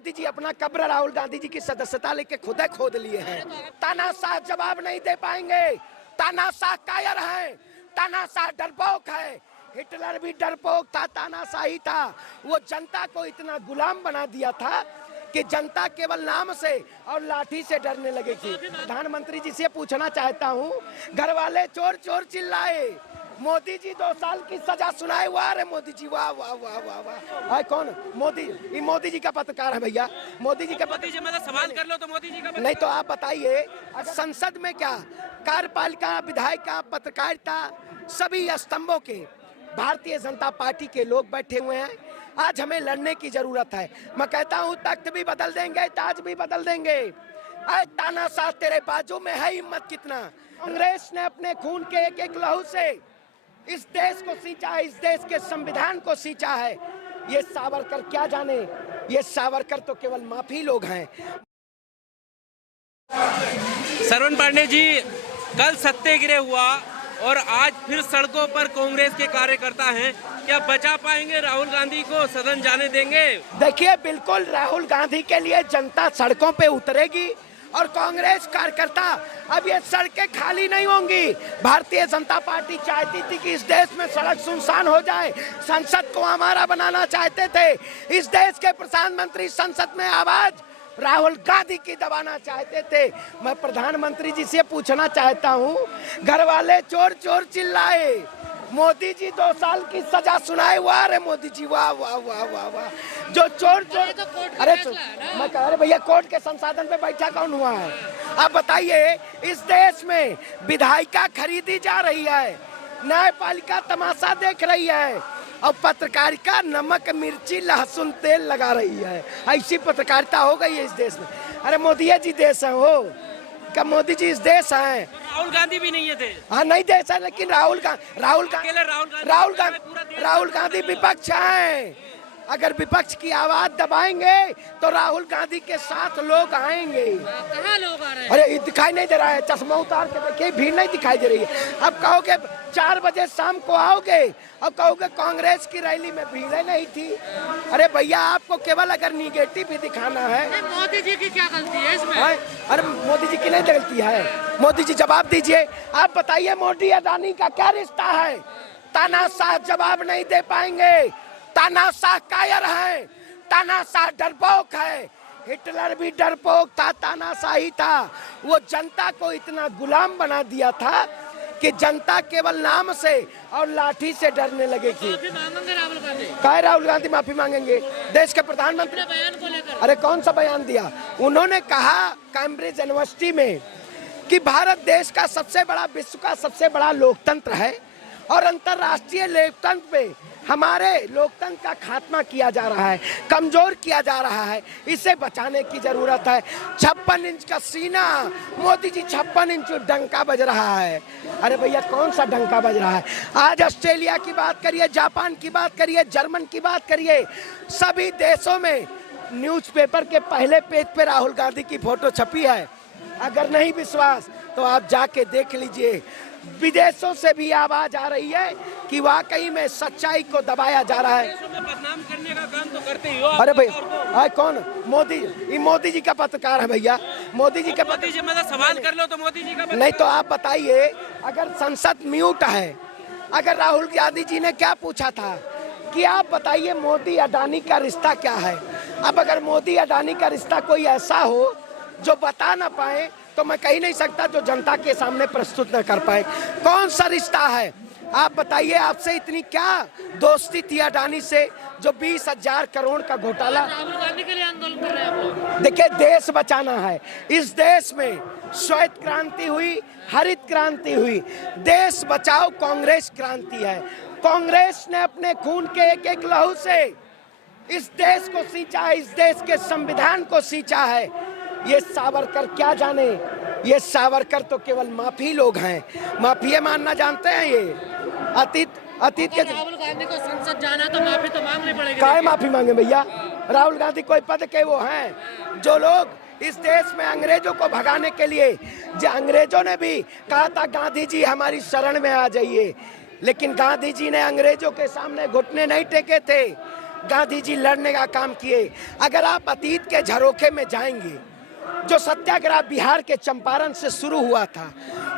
मोदी जी अपना कब्र राहुल गांधी जी की सदस्यता लेके खुद खोद लिए हैं। तानाशाह जवाब नहीं दे पाएंगे, तानाशाह कायर है, तानाशाह डरपोक है। हिटलर भी डरपोक था, तानाशाही था। वो जनता को इतना गुलाम बना दिया था कि जनता केवल नाम से और लाठी से डरने लगेगी। प्रधानमंत्री जी से पूछना चाहता हूँ, घर वाले चोर चोर चिल्लाए, मोदी जी 2 साल की सजा सुनाए। वाह रे मोदी जी, वाह वाह वाह वाह वाह। है कौन मोदी? ये मोदी जी का पत्रकार है भैया, मोदी जी का। मोदी जी मतलब सवाल कर लो तो मोदी जी का नहीं तो आप बताइए, संसद में क्या कार्यपालिका, विधायिका, पत्रकारिता, सभी स्तंभों के भारतीय जनता पार्टी के लोग बैठे हुए हैं। आज हमें लड़ने की जरूरत है। मैं कहता हूँ तख्त भी बदल देंगे, ताज भी बदल देंगे। अरे तानाशाह तेरे बाजू में है हिम्मत कितना। कांग्रेस ने अपने खून के एक एक लहू से इस देश को सींचा है, इस देश के संविधान को सींचा है। ये सावरकर क्या जाने, ये सावरकर तो केवल माफी लोग हैं। सरवण पांडे जी, कल सत्याग्रह हुआ और आज फिर सड़कों पर कांग्रेस के कार्यकर्ता हैं। क्या बचा पाएंगे राहुल गांधी को, सदन जाने देंगे? देखिए, बिल्कुल राहुल गांधी के लिए जनता सड़कों पे उतरेगी और कांग्रेस कार्यकर्ता, अब ये सड़कें खाली नहीं होंगी। भारतीय जनता पार्टी चाहती थी कि इस देश में सड़क सुनसान हो जाए, संसद को हमारा बनाना चाहते थे। इस देश के प्रधानमंत्री संसद में आवाज राहुल गांधी की दबाना चाहते थे। मैं प्रधानमंत्री जी से पूछना चाहता हूँ, घर वाले चोर चोर चिल्लाए, मोदी जी 2 साल की सजा सुनाए। वाह रे मोदी जी, वाह वाह वाह वाह वाह। जो चोर चोर, अरे मैं कह रहे भैया, कोर्ट के संसाधन पे बैठा कौन हुआ है? आप बताइए, इस देश में विधायिका खरीदी जा रही है, न्यायपालिका तमाशा देख रही है और पत्रकारिता नमक मिर्ची लहसुन तेल लगा रही है। ऐसी पत्रकारिता हो गई है इस देश में। अरे मोदी जी देश है हो, क्या मोदी जी इस देश हैं? राहुल गांधी भी नहीं थे। हाँ, नहीं देश है, लेकिन राहुल गांधी विपक्ष हैं। अगर विपक्ष की आवाज दबाएंगे तो राहुल गांधी के साथ लोग आएंगे। कहाँ लोग आ रहे हैं? अरे दिखाई नहीं दे रहा है, चश्मा उतार के देखिए, भीड़ नहीं दिखाई दे रही है। अब कहोगे 4 बजे शाम को आओगे, अब कहोगे कांग्रेस की रैली में भीड़ नहीं थी। अरे भैया, आपको केवल अगर निगेटिव ही दिखाना है। मोदी जी की क्या गलती है इसमें? अरे मोदी जी की नहीं गलती है, मोदी जी जवाब दीजिए। आप बताइए, मोदी अडानी का क्या रिश्ता है? तानाशाह जवाब नहीं दे पाएंगे, तानाशाह कायर है, तानाशाह डरपोक है। हिटलर भी डरपोक था, तानाशाही था। वो जनता को इतना गुलाम बना दिया था कि जनता केवल नाम से और लाठी से डरने लगेगी। राहुल गांधी माफी मांगेंगे? देश के प्रधानमंत्री बयान को लेकर? अरे कौन सा बयान दिया? उन्होंने कहा कैम्ब्रिज यूनिवर्सिटी में कि भारत देश का सबसे बड़ा, विश्व का सबसे बड़ा लोकतंत्र है और अंतर्राष्ट्रीय लोकतंत्र पे हमारे लोकतंत्र का खात्मा किया जा रहा है, कमजोर किया जा रहा है। इसे बचाने की जरूरत है। 56 इंच का सीना, मोदी जी 56 इंच डंका बज रहा है। अरे भैया, कौन सा डंका बज रहा है? आज ऑस्ट्रेलिया की बात करिए, जापान की बात करिए, जर्मन की बात करिए, सभी देशों में न्यूज़पेपर के पहले पेज पे राहुल गांधी की फोटो छपी है। अगर नहीं विश्वास तो आप जाके देख लीजिए। विदेशों से भी आवाज आ रही है कि वाकई में सच्चाई को दबाया जा रहा है। बदनाम करने का काम तो करते ही हो। अरे भैया, कौन मोदी? ये मोदी जी का पत्रकार है भैया, मोदी जी का। मोदी जी मतलब सवाल कर लो तो मोदी जी का। नहीं तो आप बताइए, अगर संसद म्यूट है, अगर राहुल गांधी जी ने क्या पूछा था कि आप बताइए मोदी अडानी का रिश्ता क्या है? अब अगर मोदी अडानी का रिश्ता कोई ऐसा हो जो बता ना पाए तो मैं कह नहीं सकता, जो जनता के सामने प्रस्तुत न कर पाए। कौन सा रिश्ता है? आप बताइए, आपसे इतनी क्या दोस्ती थी अडानी से जो 20,000 करोड़ का घोटाला? राहुल गांधी के लिए आंदोलन कर रहे हैं आप लोग। देखिए, देश बचाना है। इस देश में श्वेत क्रांति हुई, हरित क्रांति हुई, देश बचाओ कांग्रेस क्रांति है। कांग्रेस ने अपने खून के एक एक लहू से इस देश को सींचा है, इस देश के संविधान को सींचा है। ये सावरकर क्या जाने, ये सावरकर तो केवल माफी लोग हैं। माफिया मानना जानते हैं ये। अतीत के राहुल गांधी को संसद जाना तो माफी तो मांगनी पड़ेगी। काय माफी मांगे भैया? राहुल गांधी कोई पद के वो हैं जो लोग इस देश में अंग्रेजों को भगाने के लिए, जो अंग्रेजों ने भी कहा था गांधी जी हमारी शरण में आ जाइए, लेकिन गांधी जी ने अंग्रेजों के सामने घुटने नहीं टेके थे। गांधी जी लड़ने का काम किए। अगर आप अतीत के झरोखे में जाएंगे, जो सत्याग्रह बिहार के चंपारण से शुरू हुआ था,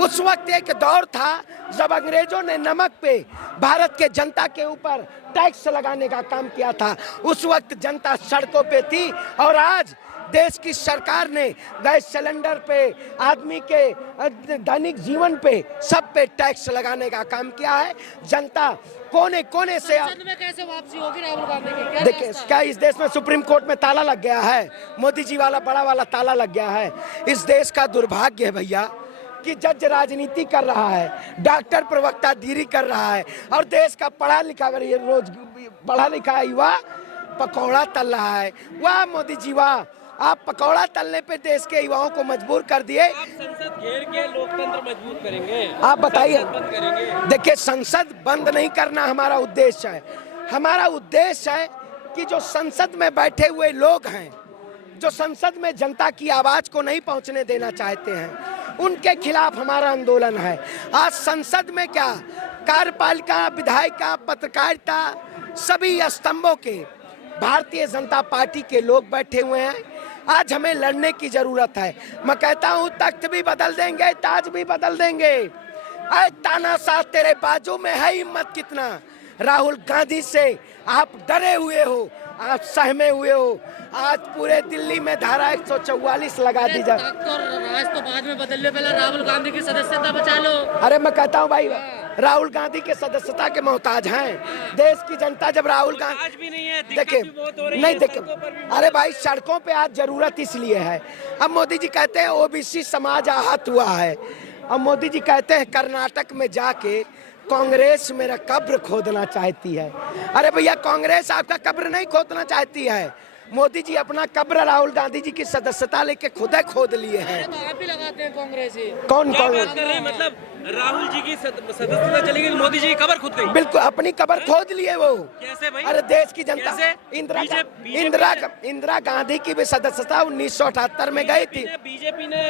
उस वक्त एक दौर था जब अंग्रेजों ने नमक पे भारत के जनता के ऊपर टैक्स लगाने का काम किया था। उस वक्त जनता सड़कों पे थी और आज देश की सरकार ने गैस सिलेंडर पे, आदमी के दैनिक जीवन पे, सब पे टैक्स लगाने का काम किया है। जनता कोने कोने से संसद में कैसे वापसी होगी राहुल गांधी की? क्या देखिए, रास्ता है? क्या इस देश में सुप्रीम कोर्ट में ताला लग गया है? मोदी जी वाला बड़ा वाला ताला लग गया है। इस देश का दुर्भाग्य है भैया कि जज राजनीति कर रहा है, डॉक्टर प्रवक्तागिरी कर रहा है और देश का पढ़ा लिखा युवा पकौड़ा तल रहा है। वाह मोदी जी वाह, आप पकौड़ा तलने पे देश के युवाओं को मजबूर कर दिए। आप संसद घेर के लोकतंत्र मजबूत करेंगे, आप बताइए। संसद बंद करेंगे। देखिए, संसद बंद नहीं करना हमारा उद्देश्य है। हमारा उद्देश्य है कि जो संसद में बैठे हुए लोग हैं, जो संसद में जनता की आवाज को नहीं पहुंचने देना चाहते हैं, उनके खिलाफ हमारा आंदोलन है। आज संसद में क्या, कार्यपालिका, विधायिका, पत्रकारिता, सभी स्तंभों के भारतीय जनता पार्टी के लोग बैठे हुए हैं। आज हमें लड़ने की जरूरत है। मैं कहता हूं, तख्त भी बदल देंगे, ताज भी बदल देंगे। ऐ तानाशाह, तेरे बाजू में है हिम्मत कितना? राहुल गांधी से आप डरे हुए हो, आप सहमे हुए हो। आज पूरे दिल्ली में धारा 144 लगा दी जाए। तख्त और राज तो बाद में बदल लो, पहले राहुल गांधी की सदस्यता बचा लो। अरे मैं कहता हूँ भाई, राहुल गांधी के सदस्यता के मोहताज हैं देश की जनता। जब राहुल गांधी आज भी नहीं है, देखिए, दिक्कत भी बहुत हो रही नहीं है, देखिए, सड़कों पर भी अरे भाई सड़कों पे आज जरूरत इसलिए है। अब मोदी जी कहते हैं ओबीसी समाज आहत हुआ है। अब मोदी जी कहते हैं कर्नाटक में जाके कांग्रेस मेरा कब्र खोदना चाहती है। अरे भैया, कांग्रेस आपका कब्र नहीं खोदना चाहती है। मोदी जी अपना कब्र राहुल गांधी जी की सदस्यता लेके खुद खोद लिए हैं। तो आप भी लगाते हैं कांग्रेस ही। कौन क्या कांग्रेस? बात कर रहे हैं? मतलब राहुल जी की सदस्यता चली गई, मोदी जी की कबर खुद गई। बिल्कुल, अपनी कब्र खोद लिए वो। कैसे भाई? अरे देश की जनता, कैसे? इंदिरा गांधी की भी सदस्यता 1978 में गई थी। बीजेपी ने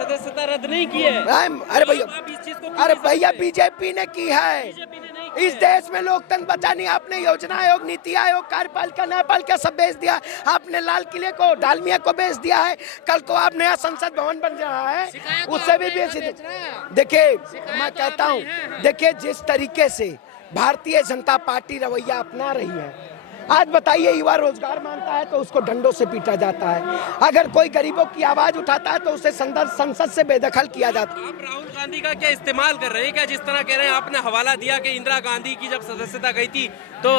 सदस्यता रद्द नहीं की है। अरे भैया, आप इस चीज को अरे भैया, बीजेपी ने की है। बीजेपी ने नहीं इस देश में लोकतंत्र बचाने आपने योजना आयोग, नीति आयोग, कार्यपालिका, न्यायपालिका सब बेच दिया। आपने लाल किले को, डालमिया को बेच दिया है। कल को आप नया संसद भवन बन रहा है, शिकायत उससे भी आपने बेच यहाँ दिया। बेच रहा है। देखिए, शिकायत मैं तो कहता आपने हूँ, है। देखिए जिस तरीके से भारतीय जनता पार्टी रवैया अपना रही है, आज बताइए, युवा रोजगार मांगता है तो उसको डंडों से पीटा जाता है। अगर कोई गरीबों की आवाज उठाता है तो उसे संसद से बेदखल किया जाता है। आप राहुल गांधी का क्या इस्तेमाल कर रहे हैं क्या? जिस तरह कह रहे हैं, आपने हवाला दिया कि इंदिरा गांधी की जब सदस्यता गई थी तो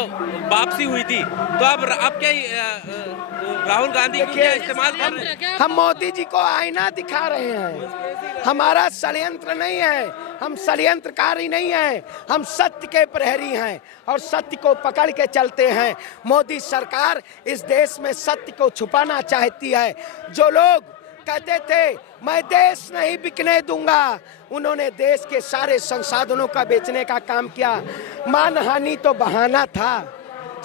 वापसी हुई थी, तो आप क्या राहुल गांधी को क्या इस्तेमाल कर रहे हैं? हम मोदी जी को आईना दिखा रहे हैं। हमारा षड्यंत्र नहीं है, हम षड्यंत्रकारी नहीं हैं, हम सत्य के प्रहरी हैं और सत्य को पकड़ के चलते हैं। मोदी सरकार इस देश में सत्य को छुपाना चाहती है। जो लोग कहते थे मैं देश नहीं बिकने दूंगा, उन्होंने देश के सारे संसाधनों का बेचने का काम किया। मानहानि तो बहाना था,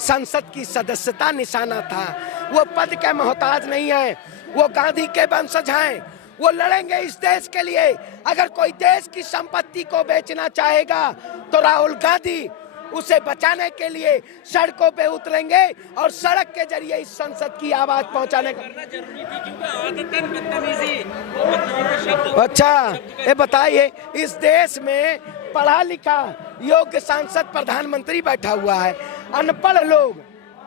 संसद की सदस्यता निशाना था। वो पद के मोहताज नहीं है, वो गांधी के वंशज हैं। वो लड़ेंगे इस देश के लिए। अगर कोई देश की संपत्ति को बेचना चाहेगा तो राहुल गांधी उसे बचाने के लिए सड़कों पे उतरेंगे और सड़क के जरिए इस संसद की आवाज पहुंचाने का करना जरूरी थी, क्योंकि आदतन बदतमीजी शब्द। अच्छा, ये बताइए, इस देश में पढ़ा लिखा योग्य सांसद प्रधानमंत्री बैठा हुआ है। अनपढ़ लोग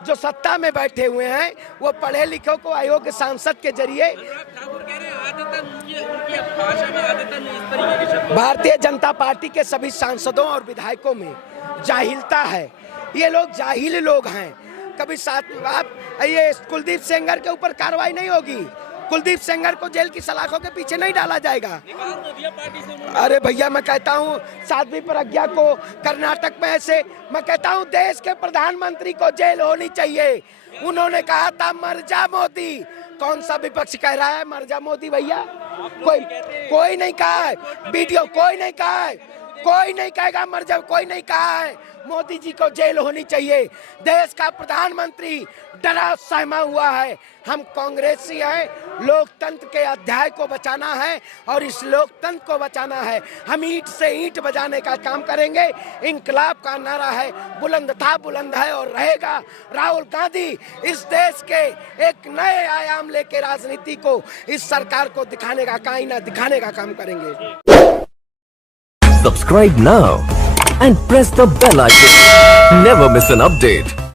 जो सत्ता में बैठे हुए हैं, वो पढ़े लिखों को अयोग्य सांसद के जरिए। ठाकुर कह रहे हैं आदतन उनकी भाषा में आदतन इस तरीके के शब्द। भारतीय जनता पार्टी के सभी सांसदों और विधायकों में जाहिलता है। ये लोग जाहिल लोग हैं। कभी साथ आप ये कुलदीप सेंगर के ऊपर कार्रवाई नहीं होगी। कुलदीप सेंगर को जेल की सलाखों के पीछे नहीं डाला जाएगा। निकाल तो दिया पार्टी से उन्होंने। अरे भैया, मैं कहता हूँ साध्वी प्रज्ञा को कर्नाटक में ऐसे, मैं कहता हूँ देश के प्रधानमंत्री को जेल होनी चाहिए। उन्होंने कहा था मर जा मोदी। कौन सा विपक्ष कह रहा है मर जा मोदी? भैया, कोई नहीं कहा है, वीडियो कोई नहीं कहा है। कोई नहीं कहेगा मर जाओ, कोई नहीं कहा है। मोदी जी को जेल होनी चाहिए। देश का प्रधानमंत्री डरा सहमा हुआ है। हम कांग्रेसी हैं, लोकतंत्र के अध्याय को बचाना है और इस लोकतंत्र को बचाना है। हम ईंट से ईंट बजाने का काम करेंगे। इंकलाब का नारा है, बुलंद था, बुलंद है और रहेगा। राहुल गांधी इस देश के एक नए आयाम लेके राजनीति को, इस सरकार को दिखाने का, कायना दिखाने का काम करेंगे। Subscribe now and press the bell icon. Never miss an update.